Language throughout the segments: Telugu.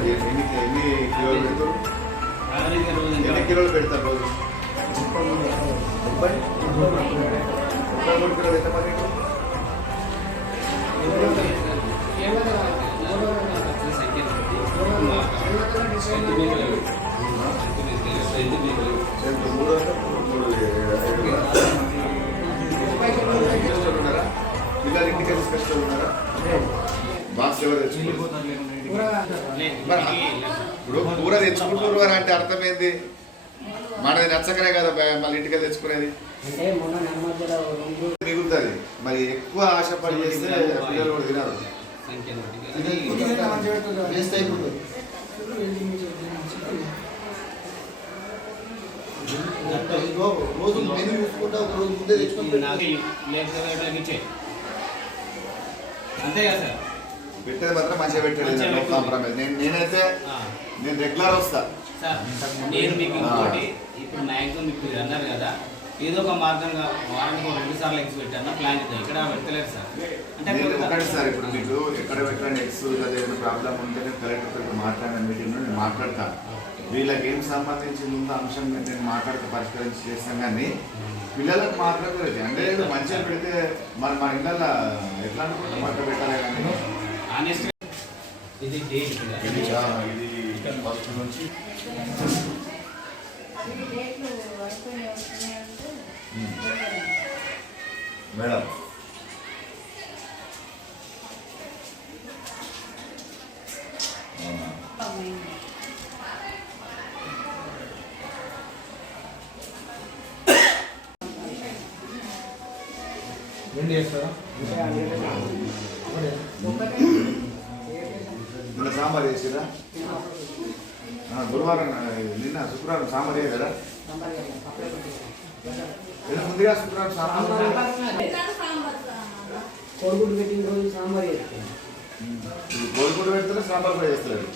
ఎన్ని కిలోలు పెడతారు? ఎన్ని కిలోలు పెడతారు రోజు? 33 కిలోలు ఎంత మరి? పిల్లలు ఇంటికి స్పెషల్ ఉన్నారా? బాక్స్ ఎవరు తెచ్చుకుంటారు? ఇప్పుడు కూర తెచ్చుకుంటున్నారు అని అంటే అర్థమైంది మనది నచ్చకనే కదా మళ్ళీ ఇంటికి తెచ్చుకునేది మిగులుతుంది. మరి ఎక్కువ ఆశపడి చేస్తే పిల్లలు కూడా తినరు. రోజు మెను చూసుకుంటా ఒక రోజు ముందే తెచ్చుకుంటే అంతే కదా సార్. పెట్టేది మాత్రం మంచిగా పెట్టాడు. నేనైతే నేను రెగ్యులర్ వస్తా సార్. నేను మీకు ఇంకోటి ఇప్పుడు మ్యాక్సిమం మీకు మీరు అన్నారు కదా, ఏదో ఒక మార్గంగా వారానికి 2 సార్లు ఎగ్స్ పెట్టాను ప్లాన్ చేద్దాం. ఇక్కడ పెట్టలేదు సార్. అంటే ఒకటి సార్, ఇప్పుడు మీకు ఎక్కడ పెట్టండి ఎగ్స్ ఏదైనా ప్రాబ్లం ఉంటే నేను కలెక్టర్తో మాట్లాడిన మీటింగ్లో నేను మాట్లాడతాను. వీళ్ళకి ఏం సంబంధించి ముందు అంశం నేను మాట్లాడితే పరిష్కరించి చేస్తాం. కానీ పిల్లలకు మాత్రం అంటే మంచిగా పెడితే మన ఇళ్ళల్లో ఎట్లా అనుకుంటే అట్లా పెట్టాలి. కానీ ఇది ఫస్ట్ నుంచి మేడం రెండు చేస్తారా? నిన్న సాంబార్ చేసిరా? గురువారం నిన్న శుక్రవారం సాంబార్ కదా? ముందుగా శుక్రవారం సాంబార్ కోడిగుడ్డు పెట్టిన రోజు సాంబార్ చేస్తాను. కోడిగుడ్డు పెడతారు, సాంబార్ కూడా చేస్తారు.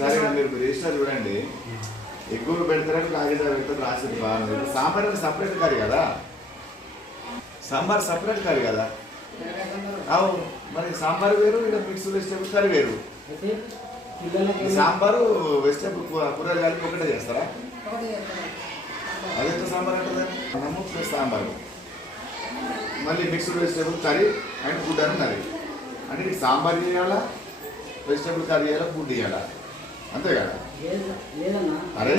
సరే మీరు రిజిస్టర్ చూడండి. ఎక్కువ పెడతారని కాగిత పెడతారు రాసేది బాగుంది. సాంబార్ అంటే సపరేట్ కర్రీ కదా? సాంబార్ సపరేట్ కర్రీ కదా? అవును, మరి సాంబార్ వేరు, ఇక్కడ మిక్స్డ్ వెజిటేబుల్ కర్రీ వేరు. సాంబారు వెజిటేబుల్ కూరలు కలిపి ఒకటే చేస్తారా? అదెంత సాంబార్ అంటుంది? అన్నము ప్లస్ సాంబారు, మళ్ళీ mixed vegetable curry and food అని కర్రీ. అంటే నీకు సాంబార్ చేయాలా, వెజిటేబుల్ కర్రీ చేయాలా, ఫుడ్ చేయాలా, అంతే కదా? అరే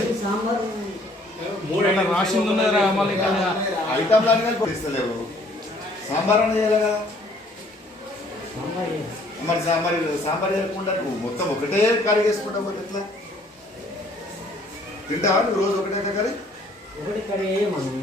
ఐటమ్ లాగా ఇస్తలేవు. సాంబార్ అని చేయాలి కదా? మరి సాంబార్ చేయకుండా నువ్వు మొత్తం ఒకటే కర్రీ చేసుకుంటావు కదా? ఎట్లా తింటావా నువ్వు? రోజు ఒకటే కర్రీ? ఒకటి కర్రీ వేయమను.